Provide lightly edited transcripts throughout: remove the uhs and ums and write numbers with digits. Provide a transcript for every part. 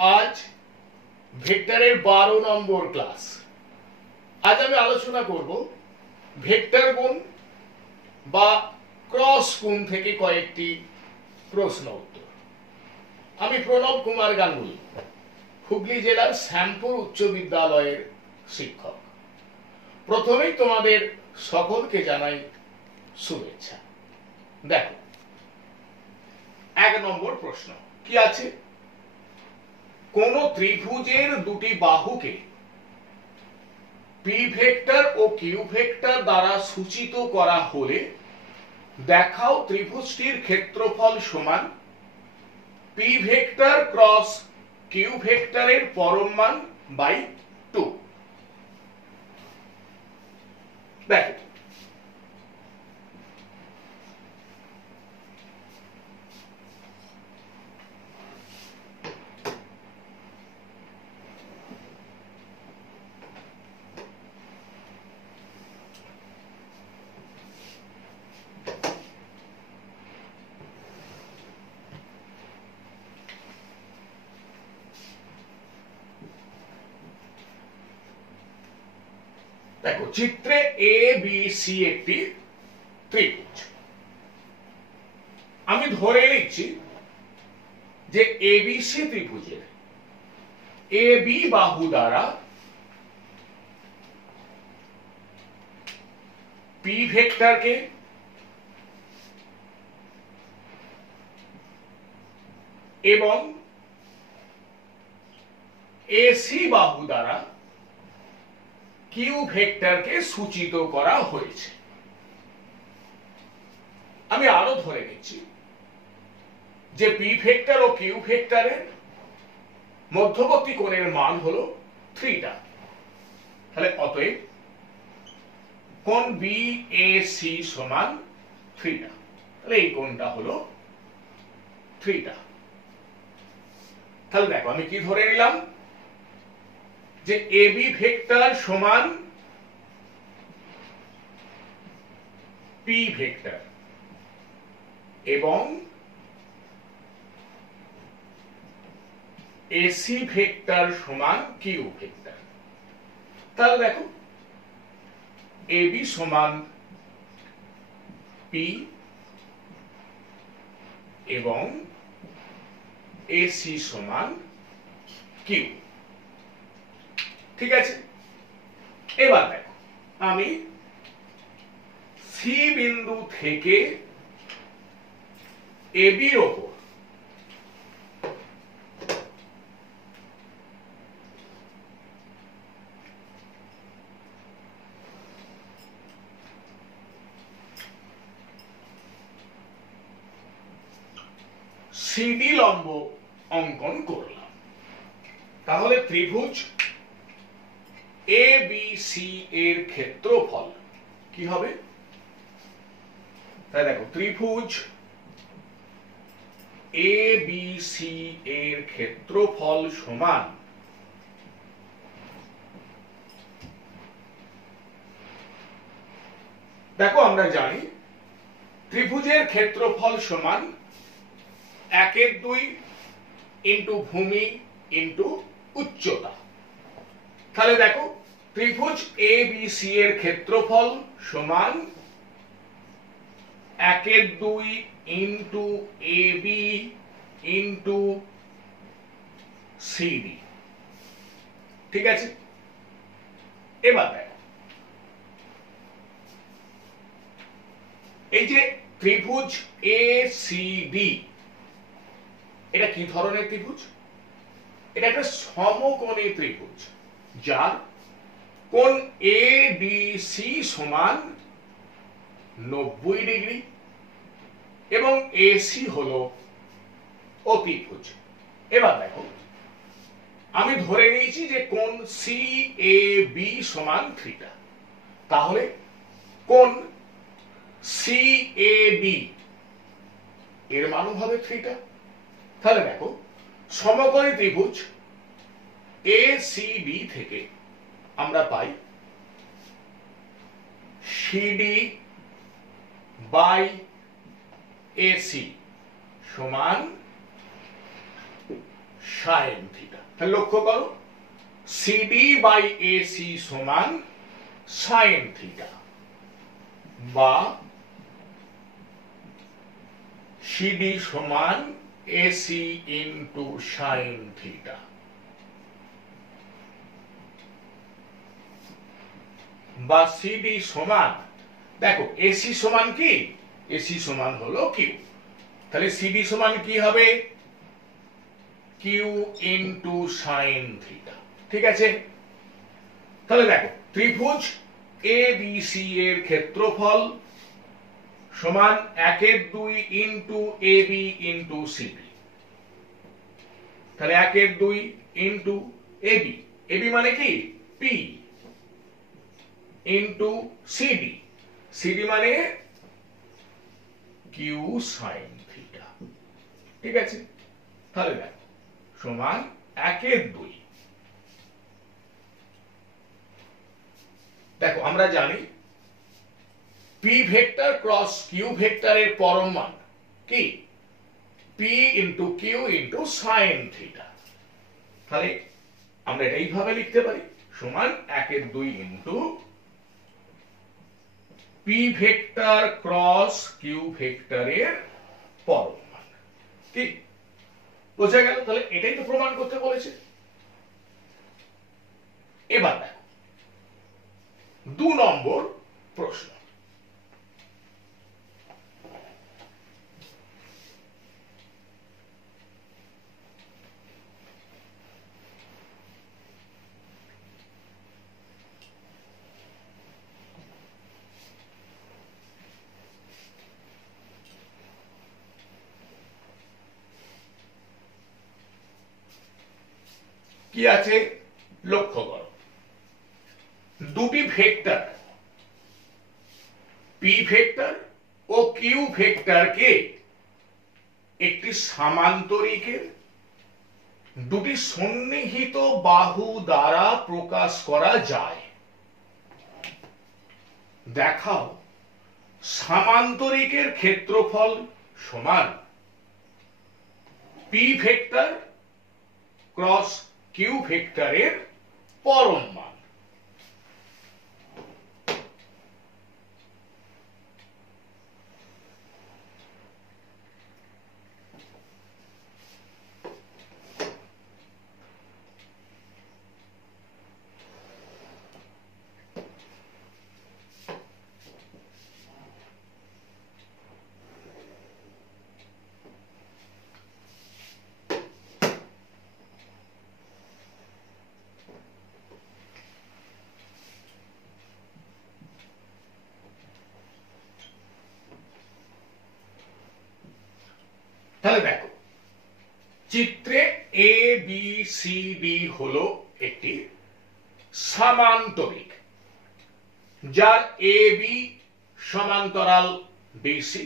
আজ ভেক্টরের 12 নম্বর ক্লাস। আজ আমি আলোচনা করব ভেক্টর গুণ বা ক্রস গুণ থেকে কয়েকটি প্রশ্ন উত্তর। আমি প্রণব কুমার গাঙ্গুলি, হুগলি জেলার শ্যামপুর উচ্চ বিদ্যালয়ের শিক্ষক। প্রথমেই তোমাদের সকলকে জানাই শুভেচ্ছা। দেখো, 1 নম্বর প্রশ্ন কি আছে? কোন ত্রিভুজের দুটি বাহুকে P vector O Q vector দ্বারা সূচিত করা হলে দেখাও ত্রিভুজটির ক্ষেত্রফল সমান পি ভেক্টর ক্রস কিউ ভেক্টরের পরম মান বাই 2। দেখো, দেখো চিত্রে এ বি সি একটি ত্রিভুজ। আমি ধরে নিচ্ছি যে এবিসি ত্রিভুজের এ বি বাহু দ্বারা পি ভেক্টরকে এবং এসি বাহু দ্বারা কিউ ভেক্টরকে সূচিত করা হয়েছে। আমি আরো ধরে নিচ্ছি যে পি ভেক্টর ও কিউ ভেক্টরের মধ্যবর্তী কোণের মান হলো থিটা। তাহলে অতএব কোণ বিএসি সমান থিটা। তাহলে এই কোণটা হলো থিটা। তাহলে দেখো, আমি কি ধরে নিলাম যে এবি ভেক্টর সমান পি ভেক্টর এবং এসি ভেক্টর সমান কিউ ভেক্টর। তাহলে দেখো, এবি সমান পি এবং এসি সমান কিউ। ঠিক আছে, এবার দেখো, আমি সি বিন্দু থেকে এবির ওপর সিডি লম্ব অঙ্কন করলাম। তাহলে ত্রিভুজ এ বি সি এর ক্ষেত্রফল কি হবে? তাই দেখো, ত্রিভুজ এ বি সি এর ক্ষেত্রফল সমান দেখো, আমরা জানি ত্রিভুজের ক্ষেত্রফল সমান 1/2 ইন্টু ভূমি ইন্টু উচ্চতা। তাহলে দেখো, ত্রিভুজ এ বি সি এর ক্ষেত্রফল সমান 1/2 ইন্টু এ বি ইন্টু সিডি। ঠিক আছে, এবার দেখো, এই যে ত্রিভুজ এ সি ডি, এটা কি ধরনের ত্রিভুজ? এটা একটা সমকোণী ত্রিভুজ যার কোণ এ বি সি সমান 90 ডিগ্রি এবং এসি হলো অতিভুজ। এবার দেখো, আমি ধরে নিয়েছি যে কোণ সি এ বি সমান থিটা। তাহলে কোণ সি এ বি এর মানও হবে থিটা। তাহলে দেখো, সমকোণী ত্রিভুজ এ সি ডি থেকে আমরা পাই সিডি বাই এসি সমান সাইন থিটা। তাহলে লক্ষ্য করো সিডি বাই এসি সমান সাইন থিটা বা সিডি সমান এসি ইন্টু সাইন থিটা। বা সিডি সমান, দেখো এসি সমান কি, এসি সমান হলো কিউ, তাহলে সিডি সমান কি হবে, কিউ ইন্টু সাইন থিটা। ঠিক আছে, তাহলে দেখো ত্রিভুজ এ বি সি এর ক্ষেত্রফল সমান 1/2 ইন্টু এ বি ইন্টু সিবি। তাহলে 1/2 ইন্টু এবি, এবি মানে কি পি, ইন্টু সিডি, সিডি মানে কিউ সাইন থিটা। ঠিক আছে, তাহলে দেখো সমান 1/2। দেখো আমরা জানি পি ভেক্টর ক্রস কিউ ভেক্টরের পরম মান কি, P into Q into sine theta. তাহলে আমরা এটা এইভাবে লিখতে পারি সমান 1/2 into P vector cross Q ভেক্টরের পরম মান। কি বোঝা গেল? তাহলে এটাই তো প্রমাণ করতে বলেছে। এবার দেখো 2 নম্বর প্রশ্ন। কি আছে লক্ষ্য করো, দুটি vector P vector O Q ভেক্টরকে একটি সামান্তরিকের দুটি সন্নিহিত বাহু দ্বারা প্রকাশ করা যায়। দেখাও সামান্তরিকের ক্ষেত্রফল সমান পি ভেক্টর ক্রস কিউ ভেক্টরের পরম মান। তাহলে দেখো চিত্রে এ বি সি ডি হলো একটি সামান্তরিক, যার এ বি সমান্তরাল বিসি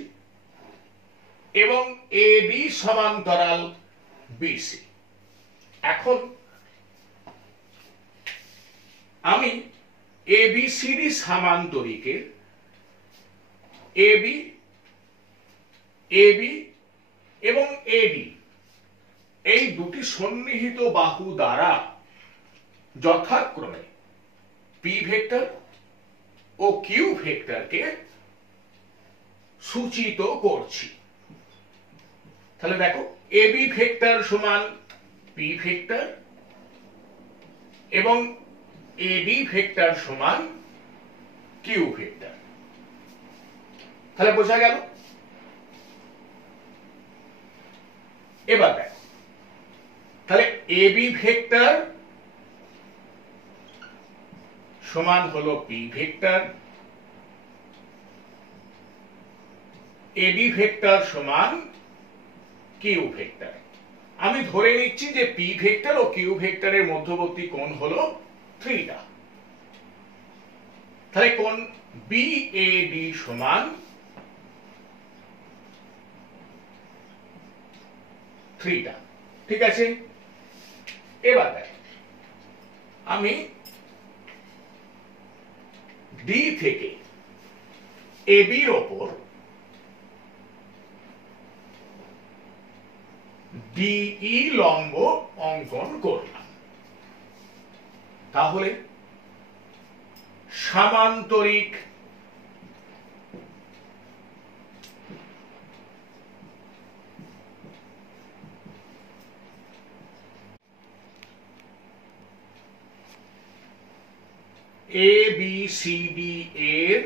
এবং এ বি সমান্তরাল বিসি। এখন আমি A B C D সামান্তরিকের A B এবং এডি এই দুটি সন্নিহিত বাহু দ্বারা যথাক্রমে পি ভেক্টর ও কিউ ভেক্টরকে সূচিত করছি। তাহলে দেখো এবি ভেক্টর সমান পি ভেক্টর এবং এডি ভেক্টর সমান কিউ ভেক্টর। তাহলে বোঝা গেল? এবার দেখো তাহলে এবি ভেক্টর সমান হলো পি ভেক্টর, এডি ভেক্টর সমান কিউ ভেক্টর। আমি ধরে নিচ্ছি যে পি ভেক্টর ও কিউ ভেক্টরের মধ্যবর্তী কোণ হলো থিটা। তাহলে কোণ বিএডি সমান থিটা। ঠিক আছে, এবার দেখ আমি ডি থেকে এবির ওপর ডিই লম্ব অঙ্কন করলাম। তাহলে সামান্তরিক ABCD এর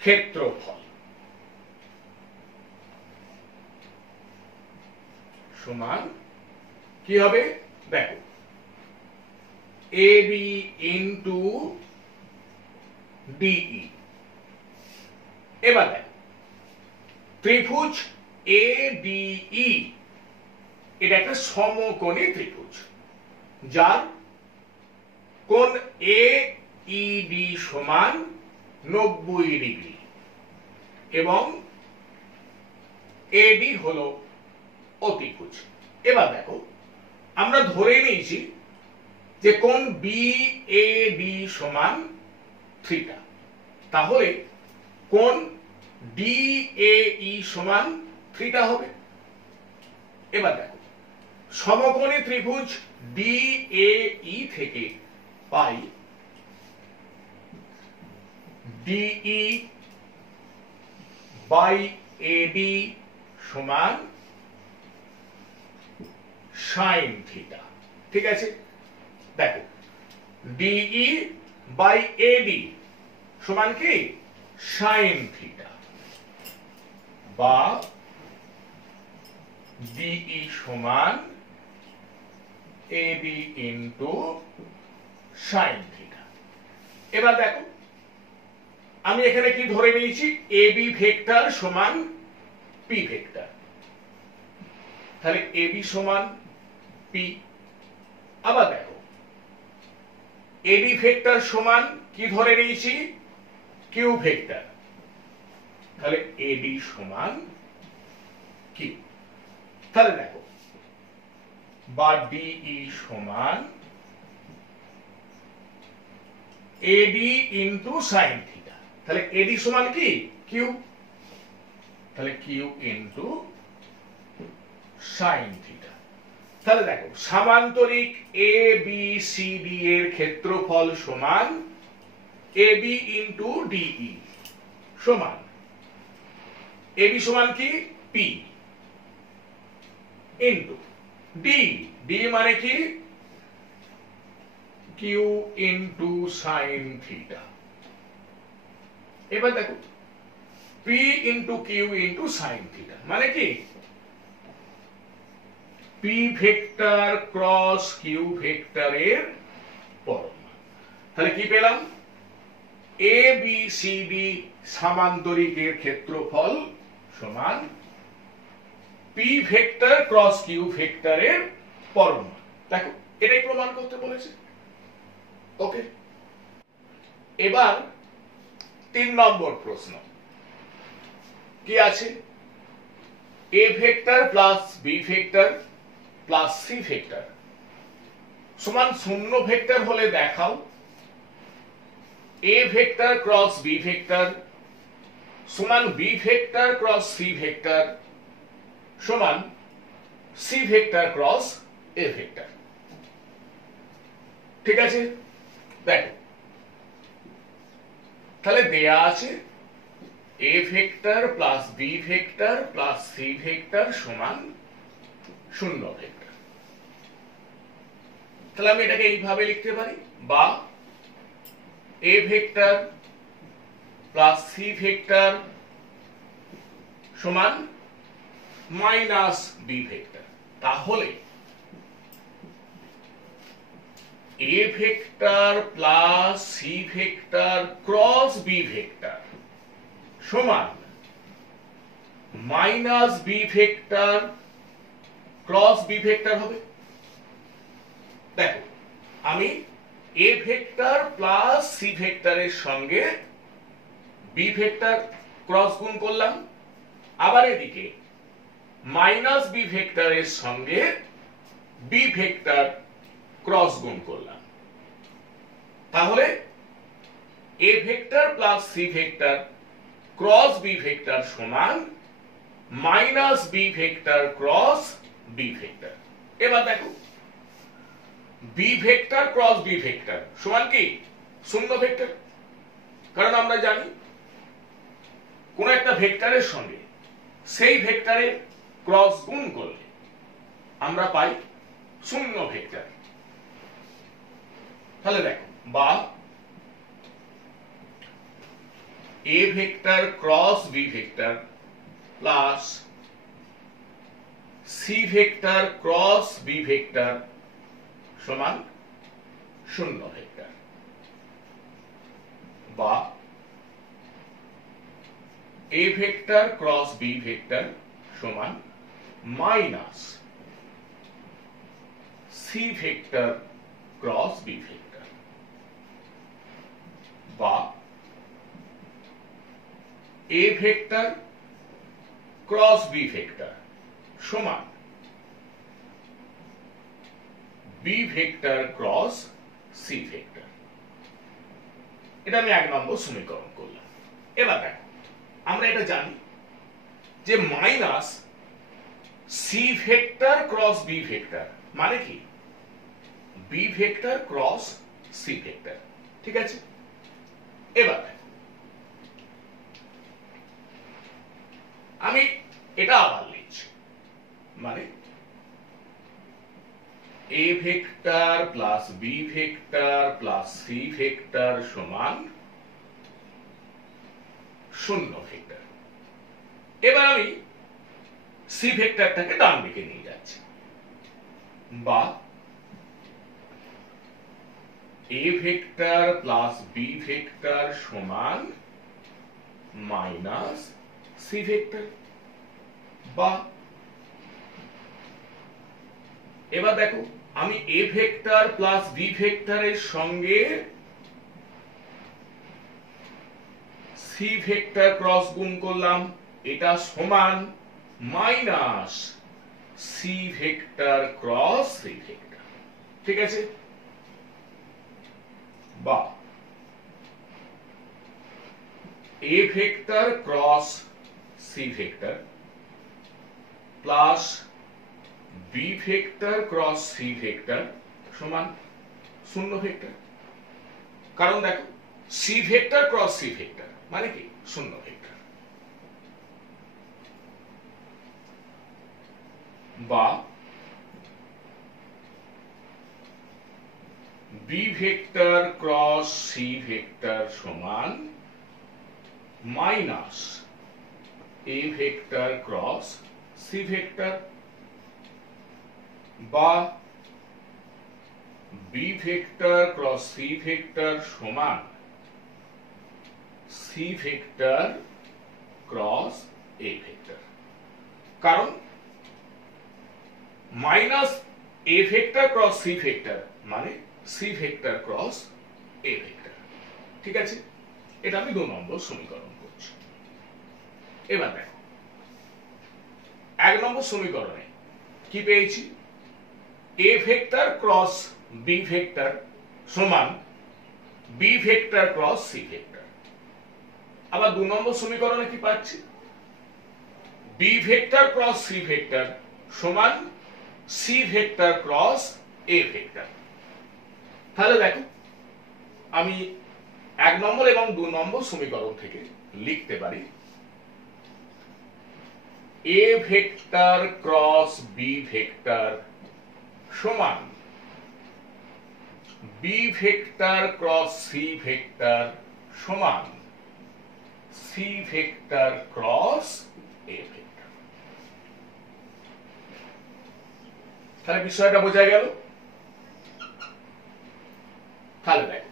ক্ষেত্রফল সমান কি হবে? দেখো, AB ইন্টু DE। এবার দেখো, ত্রিভুজ ADE এটা একটা সমকোণী ত্রিভুজ, যার কোণ AED সমান 90 ডিগ্রি এবং AD হলো অতিভুজ। এবার দেখো, আমরা ধরে নিয়েছি যে কোণ BAD সমান থিটা, তাহলে কোণ DAE সমান থিটা হবে। এবার দেখো, সমকোণী ত্রিভুজ DAE থেকে পাই DE বাই AD সমান সাইন থিটা। ঠিক আছে, দেখো, DE বাই AD সমান কি? সাইন থিটা, বা DE সমান AB ইন্টু সাইন থিটা। এবার দেখো, আমি এখানে কি ধরে নিয়েছি? AB ভেক্টর সমান P ভেক্টর, তাহলে AB সমান P। আবার দেখো, AD ভেক্টর সমান কি ধরে নিয়েছি? Q ভেক্টর, তাহলে AD সমান Q। তাহলে দেখো, বা DE সমান AD ইন্টু সাইন থিটা, তাহলে AD সমান কি? Q, তাহলে Q ইন্টু সাইন থিটা। তাহলে দেখো, সামান্তরিক ABCD এর ক্ষেত্রফল সমান AB ইন্টু DE সমান AB সমান কি? P ইন্টু D মানে কি? Q into sine theta. এবার দেখো, P into Q into sine theta মানে কি? P ভেক্টর ক্রস Q ভেক্টরের পরমাণু। তাহলে কি পেলাম? ABCD সামান্তরিকের ক্ষেত্রফল সমান P ভেক্টর ক্রস Q ভেক্টরের পরমাণু। দেখো, এটাই প্রমাণ করতে বলেছে। ওকে, এবার 3 নম্বর প্রশ্ন কি আছে? A vector plus B vector plus C vector সমান শূন্য ভেক্টর হলে দেখাও A vector cross B vector সমান B vector cross C vector সমান C vector cross A vector. ঠিক আছে, দেখো, তাহলে দেয়া আছে A vector plus B vector plus C vector সমান শূন্য ভেক্টর। তাহলে আমি এটাকে এইভাবে লিখতে পারি, বা A vector plus C vector সমান মাইনাস B ভেক্টর। তাহলে A vector plus C vector cross B vector সমান minus B vector cross B vector হবে। দেখো, আমি A ভেক্টর প্লাস C ভেক্টরের সঙ্গে B ভেক্টর ক্রস গুণ করলাম, আবার এদিকে মাইনাস B ভেক্টরের সঙ্গে B ভেক্টর ক্রস গুণ করলাম। তাহলে A vector plus C vector cross B vector সমান minus B vector cross B vector. এবার দেখো B vector cross B vector সমান কি শূন্য ভেক্টর, কারণ আমরা জানি কোন একটা ভেক্টরের সঙ্গে সেই ভেক্টরের ক্রস গুণ করলে আমরা পাই শূন্য ভেক্টর। তাহলে দেখো বা A vector cross B vector plus C vector cross B vector সমান শূন্য ভেক্টর, বা A vector cross B vector সমান minus C vector cross B vector, বা A vector cross B vector সমান B vector cross C vector. এটা আমি এক নম্বর সমীকরণ করলাম। এবার দেখো আমরা এটা জানি যে minus C vector cross B vector মানে কি B vector cross C vector, ঠিক আছে। এবার আমি এটা আবার লিখছি, মানে A vector plus B vector plus C vector সমান শূন্য ভেক্টর। এবার আমি সি ভেক্টরটাকে ডান দিকে নিয়ে যাচ্ছি, বা A vector plus B vector সমান মাইনাস সি ভেক্টর, বা এবার দেখো আমি এ ভেক্টর প্লাস বি ভেক্টরের সঙ্গে সি ভেক্টর ক্রস গুণ করলাম, এটা সমান minus C vector cross C vector, ঠিক আছে। বা A vector cross C vector plus B vector cross C vector সমান শূন্য ভেক্টর, কারণ দেখো C vector cross C vector মানে কি শূন্য ভেক্টর, বা B vector cross C vector সমান মাইনাস এ ভেক্টর ক্রস সি ভেক্টর, বা B vector cross C vector সমান C vector cross A vector, কারণ মাইনাস এ ভেক্টর ক্রস সি ভেক্টর মানে C vector cross A vector, ঠিক আছে। এটা আমি 2 নম্বর সমীকরণ করছি। এবার দেখো 1 নম্বর সমীকরণে কি পেয়েছি, A vector cross B vector সমান B vector cross C vector. আবার 2 নম্বর সমীকরণে কি পাচ্ছি, B vector cross C vector সমান C vector cross A vector. তাহলে দেখো আমি 1 নম্বর এবং 2 নম্বর সমীকরণ থেকে লিখতে পারি A vector cross B vector সমান B vector cross C vector সমান C vector cross A vector. তাহলে বিষয়টা বোঝা গেল। তাহলে দেখো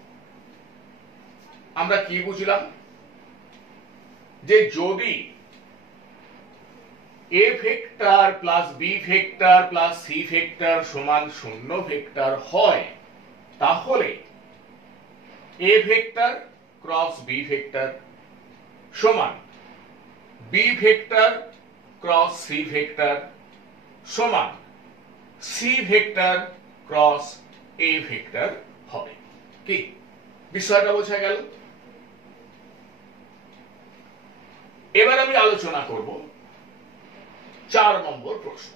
আমরা কি বুঝলাম, যে যদি A vector plus B vector plus C vector সমান শূন্য ভেক্টর হয়, তাহলে এ ভেক্টর ক্রস বি ভেক্টর সমান B vector cross C vector সমান C vector cross A vector হবে। কি বিষয়টা বোঝা গেল? এবার আমি আলোচনা করব 4 নম্বর প্রশ্ন।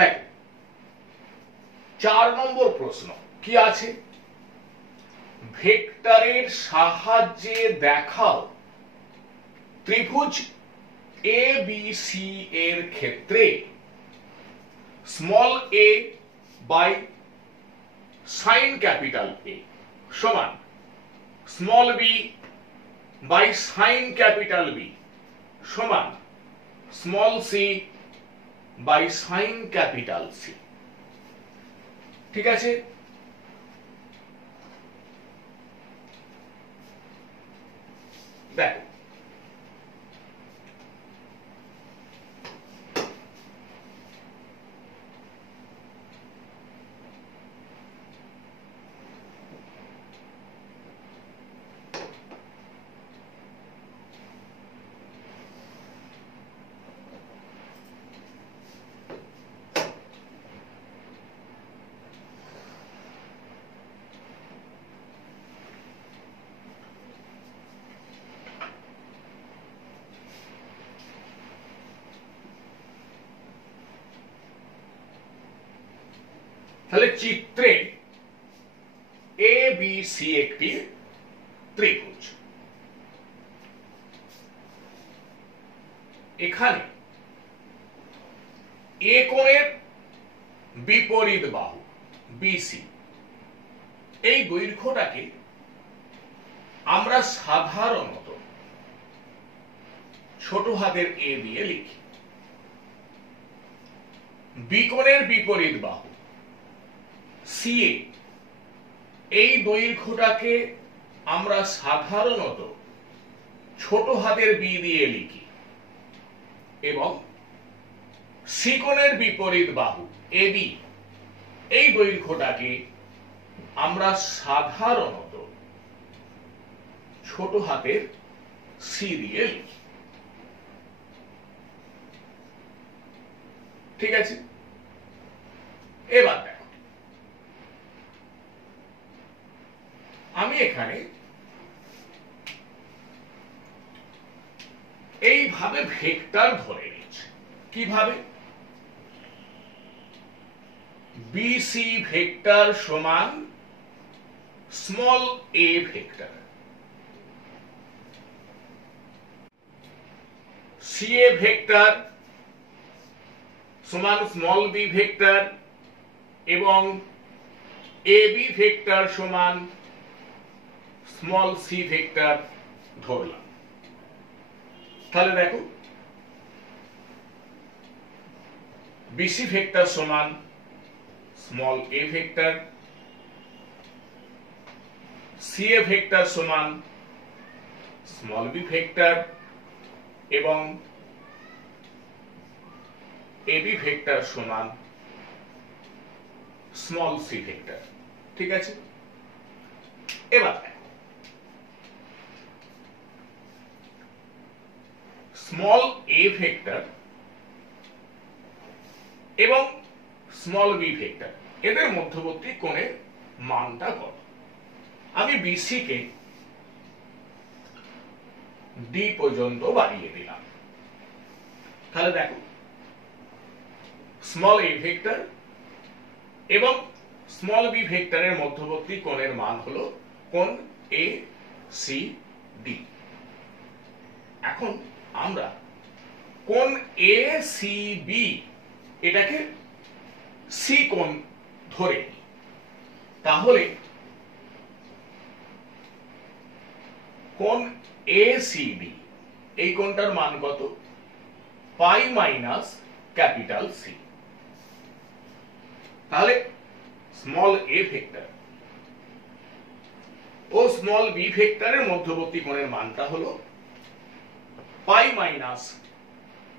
দেখ 4 নম্বর প্রশ্ন কি আছে, ভেক্টরের সাহায্যে দেখাও ত্রিভুজ ABC এর ক্ষেত্রে small a by sine capital A সমান small b by sine capital B সমান small c by sine capital C। ঠিক আছে, দেখো তাহলে চিত্রে ABC একটি ত্রিভুজ, এখানে A কোণের বিপরীত বাহু BC, এই দৈর্ঘ্যটাকে আমরা সাধারণত ছোট হাতের A দিয়ে লিখি। B কোণের বিপরীত বাহু CA, এই দৈর্ঘ্যটাকে আমরা সাধারণত ছোট হাতের B দিয়ে লিখি এবং C কোণের বিপরীত বাহু AB, এই দৈর্ঘ্যটাকে আমরা সাধারণত ছোট হাতের C দিয়ে লিখি। ঠিক আছে, এবার দেখো আমি এখানে এইভাবে ভেক্টর ধরে নিচ্ছি। কিভাবে? BC ভেক্টর সমান small a vector, CA vector সমান স্মল b ভেক্টর এবং AB ভেক্টর সমান স্মল c ভেক্টর ধরলাম। তাহলে দেখো BC ভেক্টর সমান small a vector, CA vector সমান স্মল b ভেক্টর এবং AB ভেক্টর সমান স্মল c ভেক্টর। ঠিক আছে, এবার স্মল a ভেক্টর এবং স্মল b ভেক্টর এদের মধ্যবর্তী কোণের মানটা কত? আমি BC কে D পর্যন্ত বাড়িয়ে দিলাম। তাহলে দেখো স্মল a ভেক্টর এবং স্মল b ভেক্টরের মধ্যবর্তী কোণের মান হলো কোণ ACD। এখন আমরা কোণ ACB এটাকে C কোণ ধরে নিই, তাহলে কোণ ACB এই কোণটার মান কত? Pi minus capital C। তাহলে স্মল a ভেক্টর ও স্মল b ভেক্টরের মধ্যবর্তী কোণের মানটা হলো পাই মাইনাস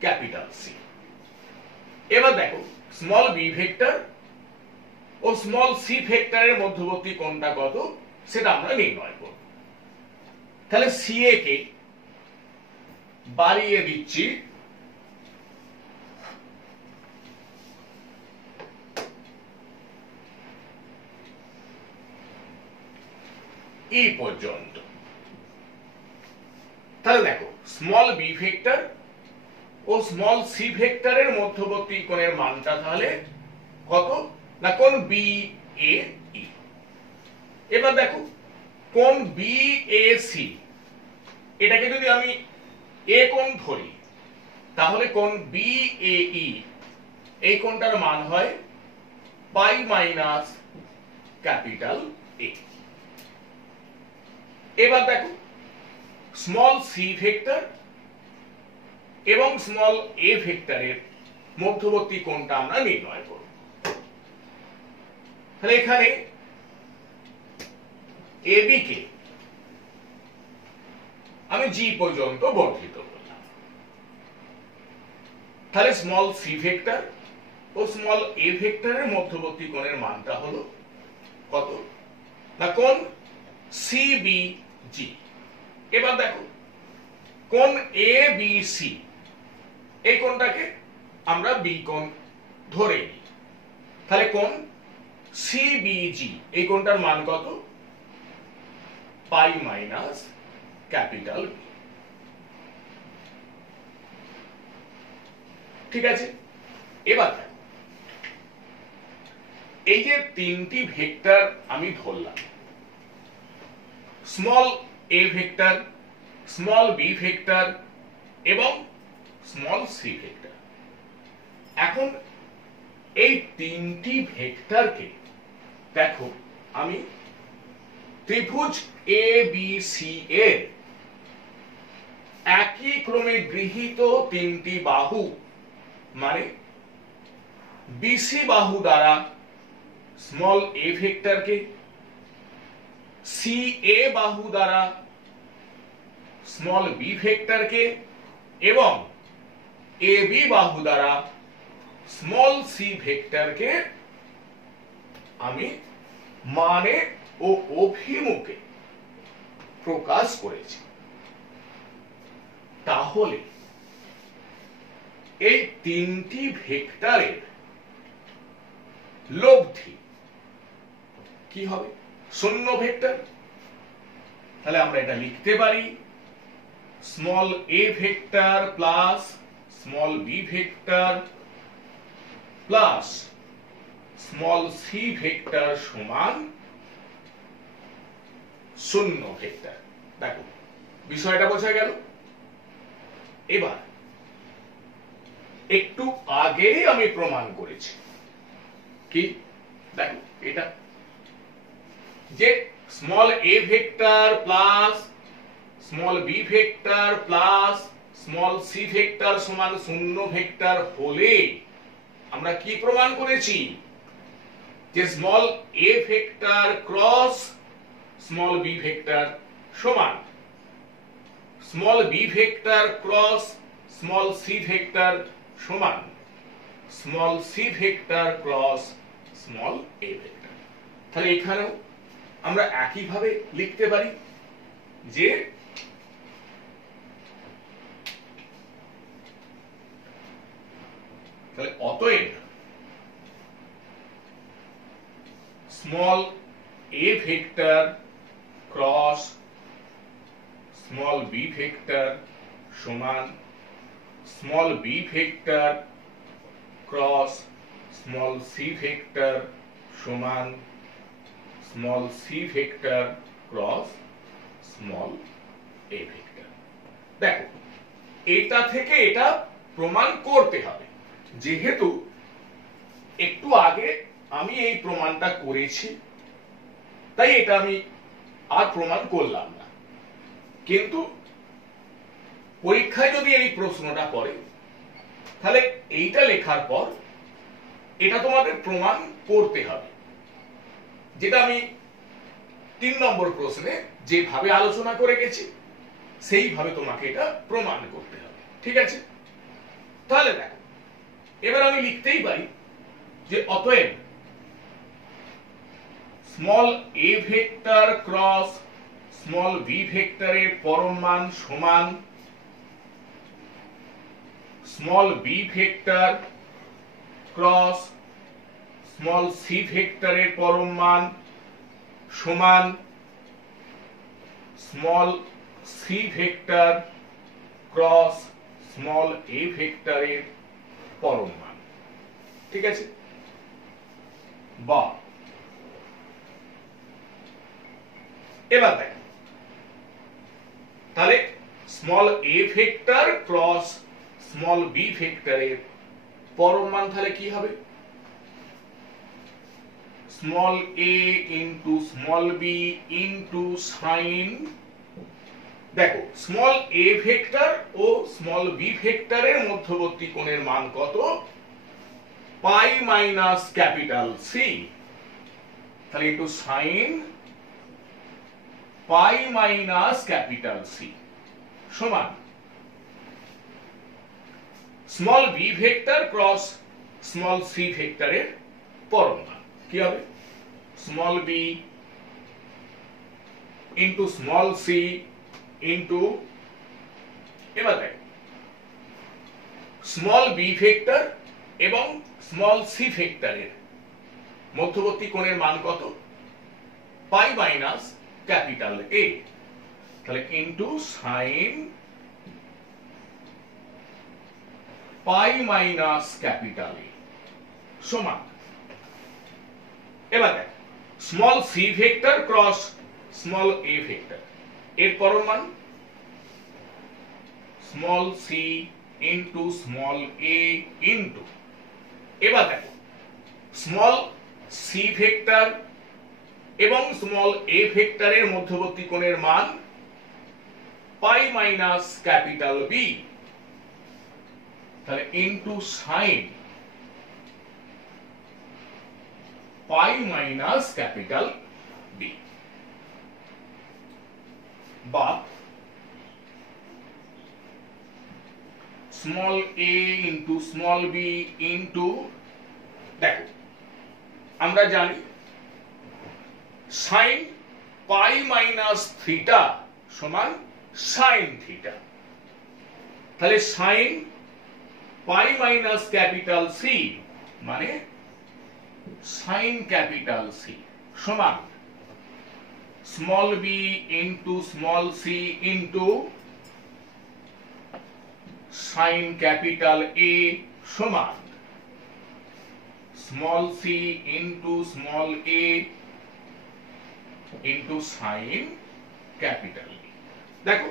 ক্যাপিটাল সি। এবার দেখো স্মল বি ভেক্টর ও স্মল সি ভেক্টরের মধ্যবর্তী কোণটা কত সেটা আমরা নির্ণয় করব। তাহলে সি এ কে বাড়িয়ে দিচ্ছি ই পর্যন্ত। তাহলে দেখো স্মল বি ভেক্টর ও স্মল সি ভেক্টরের মধ্যবর্তী কোণের মানটা তাহলে কত না কোণ বি এ ই। এবার দেখো কোণ বি এ সি এটাকে যদি আমি এ কোণ ধরি তাহলে কোণ বি এ ই এই কোণটার মান হয় পাই মাইনাস ক্যাপিটাল এ। এবার দেখো স্মল সি ভেক্টর এবং স্মল এ ভেক্টরের মধ্যবর্তী কোণটা আমরা নির্ণয় করব। তাহলে এখানে এবি কে আমি জি পর্যন্ত বর্ধিত করলাম। তাহলে স্মল সি ভেক্টর ও স্মল এ ভেক্টরের মধ্যবর্তী কোণের মানটা হলো কত না কোণ সিবিজি। এবার দেখো কোণ এ বি সি এই কোণটাকে আমরা বি কোণ ধরে নিই। তাহলে কোণ সিবিজি এই কোণটার মান কত পাই মাইনাস ক্যাপিটাল বি। ঠিক আছে। এবার এই যে তিনটি ভেক্টর আমি ধরলাম small A vector, small B vector এবং স্মল সি ভেক্টর। এখন এই তিনটি ভেক্টরকে দেখো আমি ত্রিভুজ এ বি সি এর একই ক্রমে গৃহীত তিনটি বাহু মানে বিসি বাহু দ্বারা স্মল এ ভেক্টরকে, সি এ বাহু দ্বারা স্মল বি ভেক্টরকে এবং এ বি বাহু দ্বারা স্মল সি ভেক্টরকে আমি মানে ও অভিমুখে প্রকাশ করেছি। তাহলে এই তিনটি ভেক্টরের লব্ধি কি হবে শূন্য ভেক্টর। তাহলে আমরা এটা লিখতে পারি small A vector plus small B vector plus small C vector সমান শূন্য ভেক্টর। দেখো বিষয়টা বোঝা গেল। এবার একটু আগে আমি প্রমাণ করেছি কি দেখো এটা যে small A vector plus small B vector plus small C vector সমান শূন্য ভেক্টর হলে আমরা কি প্রমাণ করেছি যে small A vector cross small B vector সমান small B vector cross small C vector সমান small C vector cross small A vector. তাহলে এখানেও আমরা একই ভাবে লিখতে পারি যে তাহলে অতএব small A vector cross small B vector সমান small B vector cross small C vector সমান small C vector cross small A vector. দেখো এটা থেকে এটা প্রমাণ করতে হবে, যেহেতু একটু আগে আমি এই প্রমাণটা করেছি তাই এটা আমি আর প্রমাণ করলাম না। কিন্তু পরীক্ষায় যদি এই প্রশ্নটা করে তাহলে এইটা লেখার পর এটা তোমাদের প্রমাণ করতে হবে, যেটা আমি 3 নম্বর প্রশ্নে যেভাবে আলোচনা করে গেছি সেইভাবে তোমাকে এটা প্রমাণ করতে হবে। ঠিক আছে। তাহলে দেখো এবার আমি লিখতেই পারি যে অতএব small a vector cross small b ভেক্টরের পরম মান সমান small b vector cross small c ভেক্টরের পরম মান সমান small c vector cross small a ভেক্টরের পরম মান। ঠিক আছে, বা এবার দেখ তাহলে small a vector cross small b ভেক্টরের পরম মান তাহলে কি হবে? Small a into small b into sine, দেখো স্মল a ভেক্টর ও স্মল b ভেক্টরের মধ্যবর্তী কোণের মান কত? পাই মাইনাস ক্যাপিটাল সি, তাহলে into sine pi minus capital C সমান small b vector cross small c ভেক্টরের পরম মান কি হবে? Small b into small c into, এবার দেখ স্মল b ভেক্টর এবং স্মল c ভেক্টরের মধ্যবর্তী কোণের মান কত? পাই মাইনাস ক্যাপিটাল A, তাহলে into sine pi minus capital A সমান, এবার দেখ small c vector cross small a vector এর পরম মান small c into small a into, এবার দেখো স্মল c ভেক্টর এবং স্মল a ভেক্টরের মধ্যবর্তী কোণের মান পাই মাইনাস ক্যাপিটাল B, তাহলে into sine pi minus capital B, বা small a into small b into, দেখো আমরা জানি সাইন পাই মাইনাস থিটা সমান সাইন থিটা, তাহলে sine pi minus capital C মানে সাইন ক্যাপিটাল সি সমান small b into small c into sine capital A সমান small c into small a into sine capital B। দেখো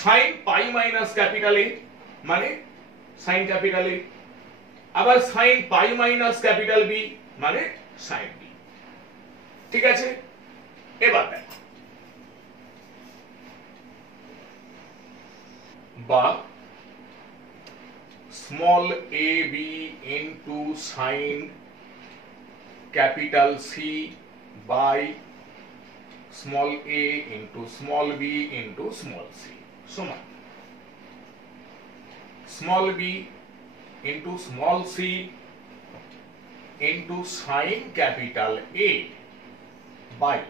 sine pi minus capital A মানে sine capital A, আবার sine pi minus capital B মানে sine B। ঠিক আছে, এবার দেখো বা small a b into sine capital C by small a into small b into small c সমান small b into small c into sine capital A by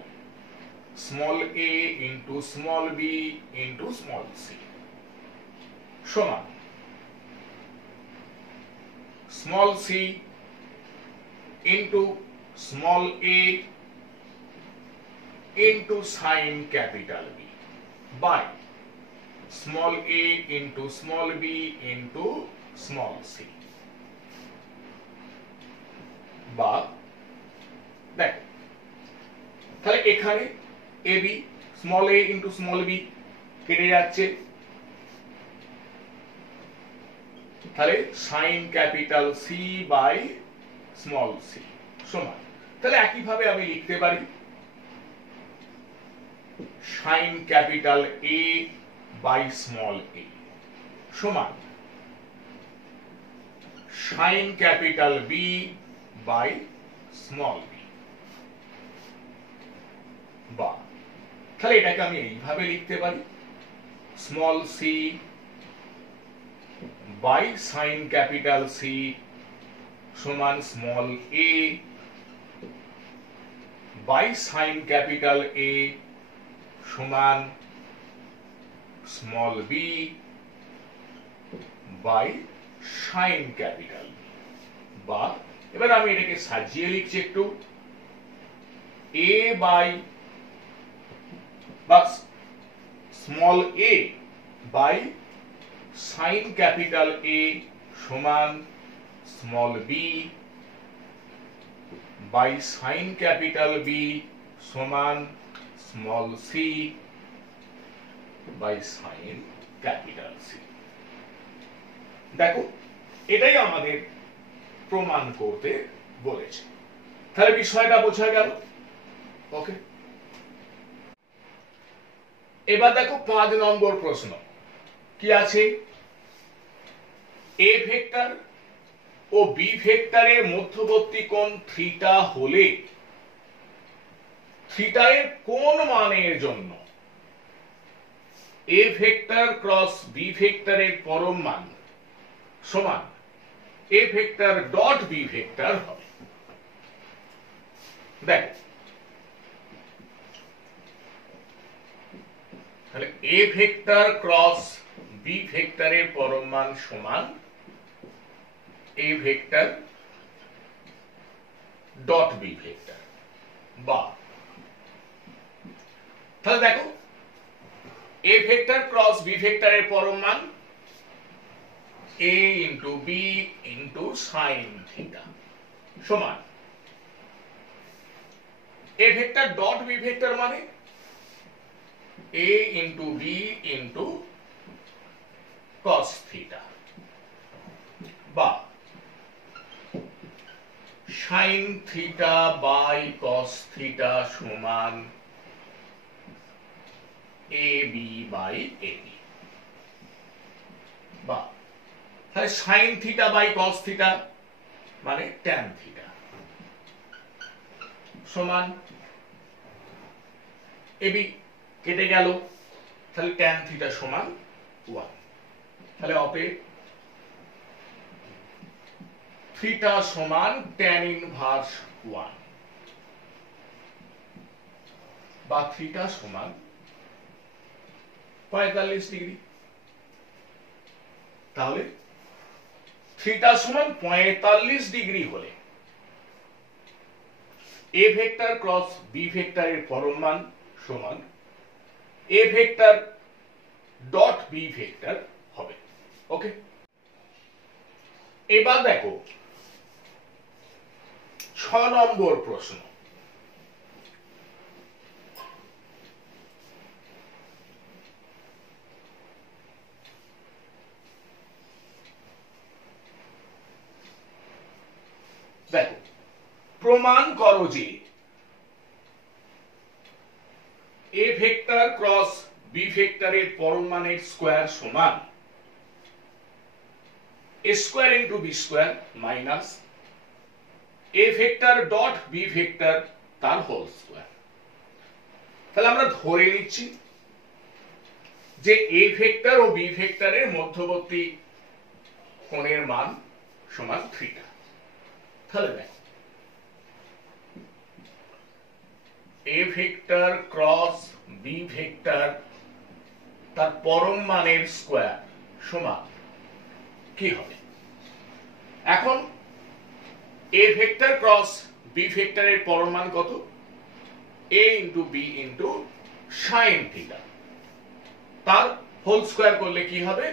small a into small b into small c সমান small c into small a into sine capital B by small a into small b into small c, বা দেখ তাহলে এখানে ab small a into small b কেটে যাচ্ছে, তাহলে sine capital C by small c সমান, তাহলে একইভাবে আমি লিখতে পারি sign capital A by small a সমান sine capital B by small b, বা তাহলে এটাকে আমি এইভাবে লিখতে পারি small c by sine capital C সমান small a by sine capital A সমান small b by sine capital বা এবার আমি এটাকে সাজিয়ে লিখছি একটু এ বাই বা small a by sine capital A সমান small b by sine capital B সমান small c by sine capital C. দেখো এটাই আমাদের প্রমাণ করতে বলেছে, তাহলে বিষয়টা বোঝা গেল। ওকে, এবার দেখো 5 নম্বর প্রশ্ন কি আছে, এ ভেক্টর ও বি ভেক্টরের মধ্যবর্তী কোণ থিটা হলে থিটা এর কোন মানের জন্য এ ভেক্টর ক্রস বি ভেক্টরের পরম মান সমান এ ভেক্টর ডট বি ভেক্টর হবে। দেখো তাহলে এ ভেক্টর ক্রস বি ভেক্টরের পরম মান সমান এ ভেক্টর ডট বি ভেক্টর বা তাহলে দেখো এ ভেক্টর ক্রস বি ভেক্টরের পরম মান a into B into sine theta সমান এ ভেক্টর ডট বি ভেক্টর মানে a into B into cos theta বা sine theta by cos theta সমান a b by a b বা তাহলে sine theta by cos theta মানে tan theta সমান a b কেটে গেল, তাহলে ট্যান থিটা সমান 1। তাহলে অতএব থিটা সমান ট্যান ইনভার্স 1 বা থিটা সমান 45 ডিগ্রি। তাহলে থিটা সমান 45 ডিগ্রি হলে এ ভেক্টর ক্রস বি ভেক্টরের পরম মান সমান এ ভেক্টর ডট বি ভেক্টর হবে। ওকে, এবার দেখো 6 নম্বর প্রশ্ন। দেখো প্রমাণ করো যে এ ভেক্টর ক্রস বি ভেক্টরের পরম মানের স্কয়ার সমান a square into B square minus A vector dot B vector তার হোল স্কয়ার। তাহলে আমরা ধরে নিচ্ছি যে এ ভেক্টর ও বি ভেক্টরের মধ্যবর্তী কোণের মান সমান থিটা। তাহলে দেখো এ ভেক্টর ক্রস বি ভেক্টর তার পরম মানের স্কয়ার সমান কি হবে, এখন এ ভেক্টর ক্রস বি ভেক্টরের পরম মান কত, a into B into sine theta, তার হোল স্কয়ার করলে কি হবে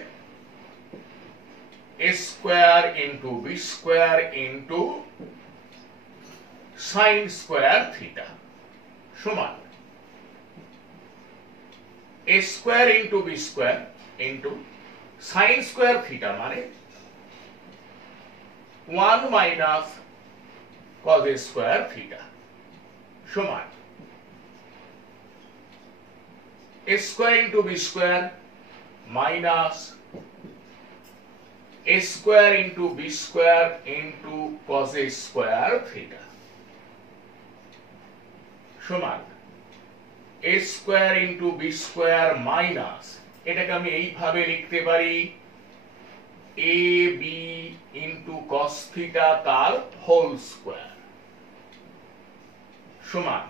a square into B square into sine square theta সমান a square into B square into sine square theta মানে 1 minus cos a square theta সমান a square into B square minus a square into B square into cos a square theta সমান a square into B square minus, এটাকে আমি এইভাবে লিখতে পারি এ b into cos theta তার whole square সমান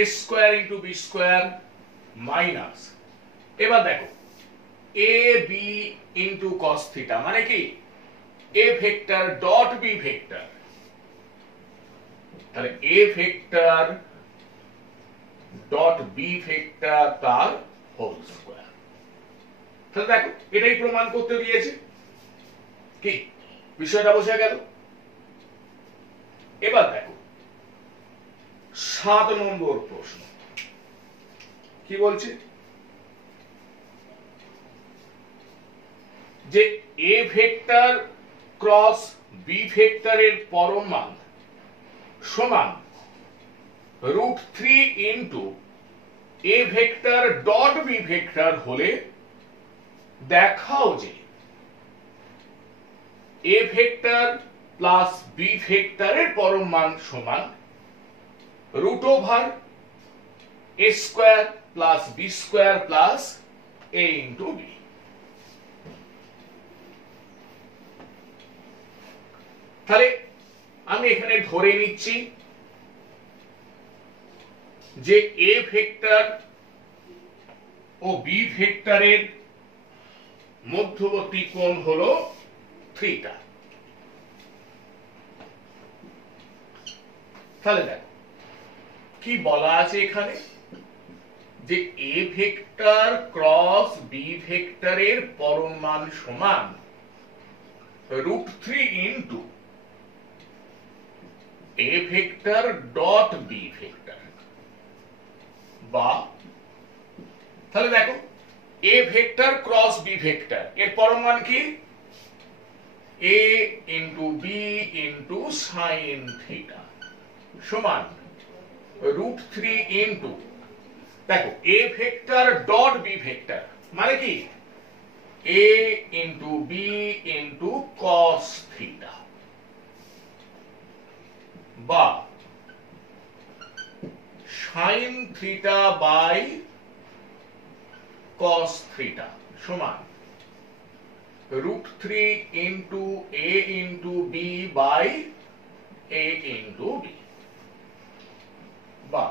a square into b square minus, এবার দেখো a b into cos theta মানে কি a vector dot B vector, তাহলে এ ভেক্টর ডট বি ভেক্টর তার হোল স্কোয়ার। তাহলে দেখো এটাই প্রমাণ করতে দিয়েছে, কি বিষয়টা বোঝা গেল। এবার দেখো 7 নম্বর প্রশ্ন কি বলছে, যে এ ভেক্টর ক্রস বি ভেক্টরের পরম মান সমান √3 ইন্টু এ ভেক্টর ডট বি ভেক্টর হলে দেখাও যে এ ভেক্টর প্লাস বি ভেক্টরের পরম মান সমান √ওভার a square plus b square plus a into b. তাহলে আমি এখানে ধরে নিচ্ছি যে এ ভেক্টর ও বি ভেক্টরের মধ্যবর্তী কোণ হলো থিটা। তাহলে দেখো কি বলা আছে এখানে, যে এ ভেক্টর ক্রস বি ভেক্টরের পরম মান সমান √3 ইন্টু এ ভেক্টর ডট বি ভেক্টর, বা তাহলে দেখো এ ভেক্টর ক্রস বি ভেক্টর এর পরম মান কি a into B into sine theta সমান √3 ইন্টু দেখো এ ভেক্টর ডট বি ভেক্টর মানে কি a into B into cos theta, বা sine theta by cos theta সমান √3 into a into b by a into b, বা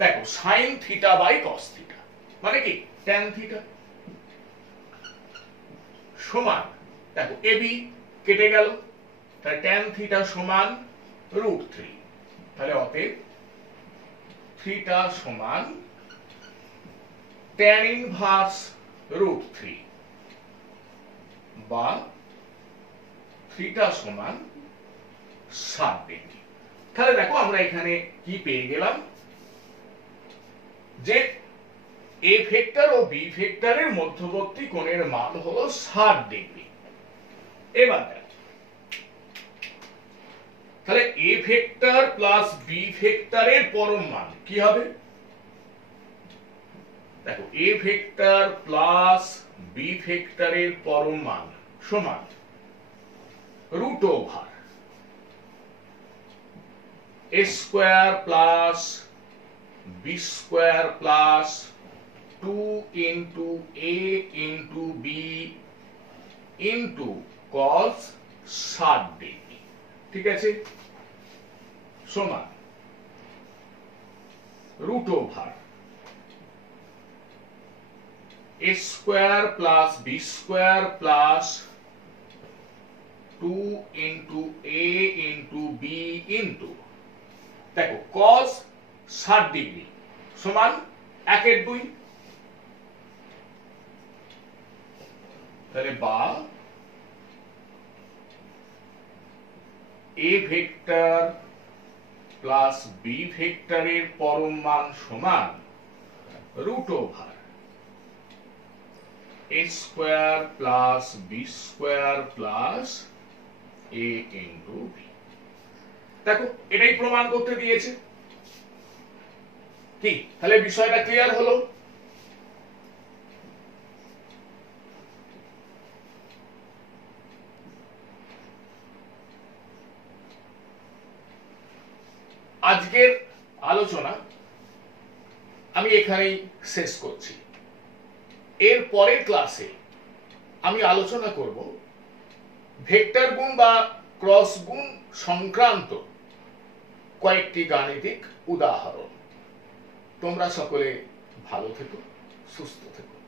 দেখো sine theta by cos theta মানে কি ট্যান থিটা সমান দেখো এ বি কেটে গেল, তাহলে ট্যান থিটা সমান √3, তাহলে অতএব থিটা সমান ট্যান ইনভার্স √3, বা থিটা সমান 60 ডিগ্রি। তাহলে দেখো আমরা এখানে কি পেয়ে গেলাম, যে এ ভেক্টর ও বি ভেক্টরের মধ্যবর্তী কোণের মান হলো 60 ডিগ্রি। এবার দেখো তাহলে এ ভেক্টর প্লাস বি ভেক্টরের পরম মান কি হবে, দেখো এ ভেক্টর প্লাস বি ভেক্টরের পরম মান সমান √ওভার a square plus b square plus 2 into a into B into cos 60 degree, ঠিক আছে, সমান √ওভার a square plus b square plus 2 into a into B into দেখো কস 60 ডিগ্রি সমান 1/2, তাহলে বা এ ভেক্টর প্লাস বি ভেক্টরের পরম মান সমান √ওভার a square plus b square plus a into b. দেখো এটাই প্রমাণ করতে দিয়েছে, কি তাহলে বিষয়টা ক্লিয়ার হলো। আজকের আলোচনা আমি এখানেই শেষ করছি। এর পরের ক্লাসে আমি আলোচনা করব ভেক্টর গুণ বা ক্রস গুণ সংক্রান্ত কয়েকটি গাণিতিক উদাহরণ। তোমরা সকলে ভালো থেকো, সুস্থ থেকো।